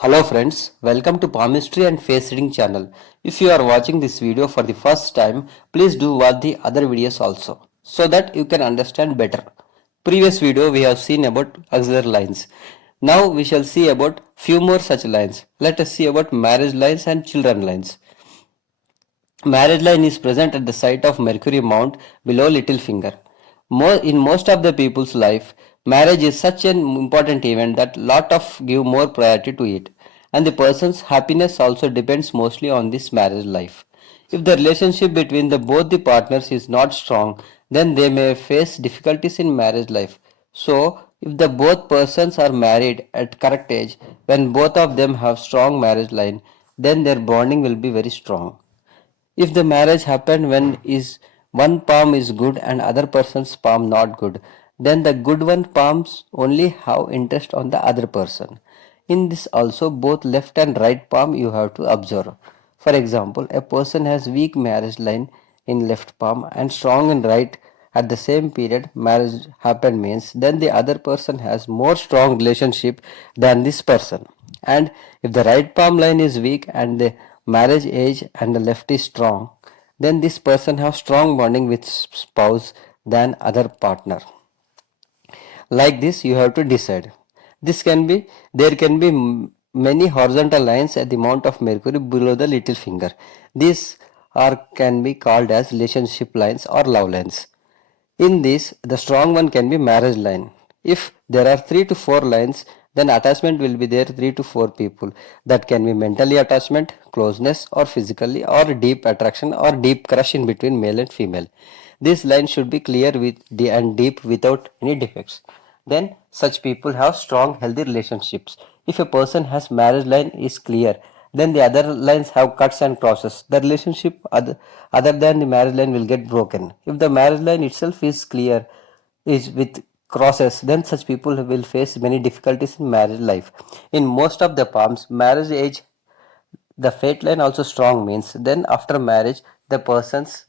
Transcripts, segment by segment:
Hello friends, welcome to Palm History and Face Reading channel. If you are watching this video for the first time, please do watch the other videos also so that you can understand better. Previous video we have seen about auxiliary lines. Now we shall see about few more such lines. Let us see about marriage lines and children lines. Marriage line is present at the site of Mercury Mount below little finger. In most of the people's life, marriage is such an important event that lot of give more priority to it, and the person's happiness also depends mostly on this marriage life. If the relationship between both the partners is not strong, then they may face difficulties in marriage life. So, if the both persons are married at correct age, when both of them have strong marriage line, then their bonding will be very strong. If the marriage happened when is one palm is good and other person's palm not good, then the good one palms only have interest on the other person. In this also both left and right palm you have to observe. For example, a person has weak marriage line in left palm and strong in right at the same period marriage happened means then the other person has more strong relationship than this person. And if the right palm line is weak and the marriage age and the left is strong, then this person have strong bonding with spouse than other partner. Like this you have to decide. This can be there can be many horizontal lines at the mount of Mercury below the little finger. These are can be called as relationship lines or love lines. In this, the strong one can be marriage line. If there are 3 to 4 lines, then attachment will be there 3 to 4 people. That can be mentally attachment, closeness, or physically, or deep attraction, or deep crush in between male and female. This line should be clear and deep without any defects. Then such people have strong healthy relationships. If a person has marriage line is clear, then the other lines have cuts and crosses. The relationship other than the marriage line will get broken. If the marriage line itself is clear, is with crosses, then such people will face many difficulties in marriage life. In most of the palms, marriage age, the fate line also strong means then after marriage, the person's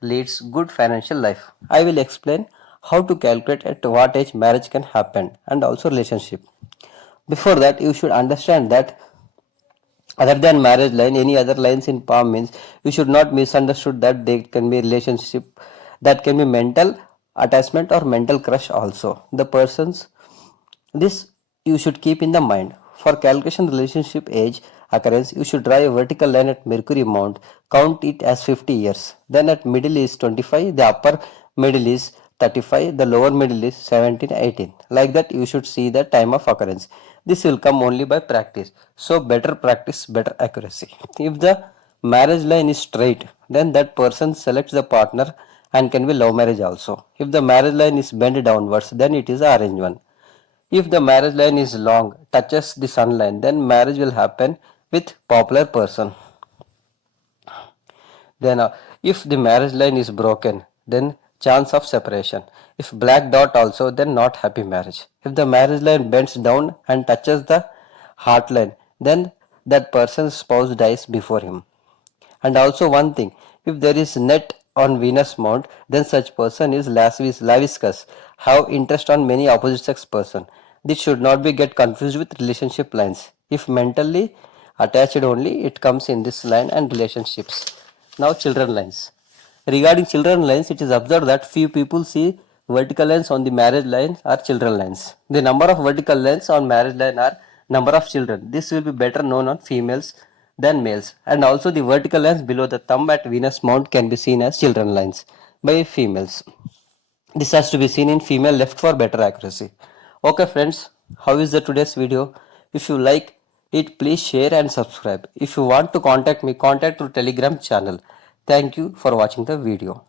leads good financial life. I will explain how to calculate at what age marriage can happen and also relationship. Before that, you should understand that other than marriage line any other lines in palm means you should not misunderstood that they can be relationship, that can be mental attachment or mental crush also the persons. This you should keep in the mind. For calculation relationship age occurrence, you should draw a vertical line at Mercury Mount, count it as 50 years. Then at middle is 25, the upper middle is 35, the lower middle is 17, 18. Like that you should see the time of occurrence. This will come only by practice. So better practice, better accuracy. If the marriage line is straight, then that person selects the partner and can be love marriage also. If the marriage line is bent downwards, then it is arranged one. If the marriage line is long, touches the sun line, then marriage will happen with popular person. Then if the marriage line is broken, then chance of separation. If black dot also, then not happy marriage. If the marriage line bends down and touches the heart line, then that person's spouse dies before him. And also one thing, if there is net on Venus mount, then such person is laviscous, have interest on many opposite sex person. This should not be get confused with relationship lines. If mentally attached only, it comes in this line and relationships. Now children lines. Regarding children lines, it is observed that few people see vertical lines on the marriage lines are children lines. The number of vertical lines on marriage line are number of children. This will be better known on females than males. And also the vertical lines below the thumb at Venus mount can be seen as children lines by females. This has to be seen in female left for better accuracy. Okay friends, how is the today's video? If you like it, please share and subscribe. If you want to contact me, contact through Telegram channel. Thank you for watching the video.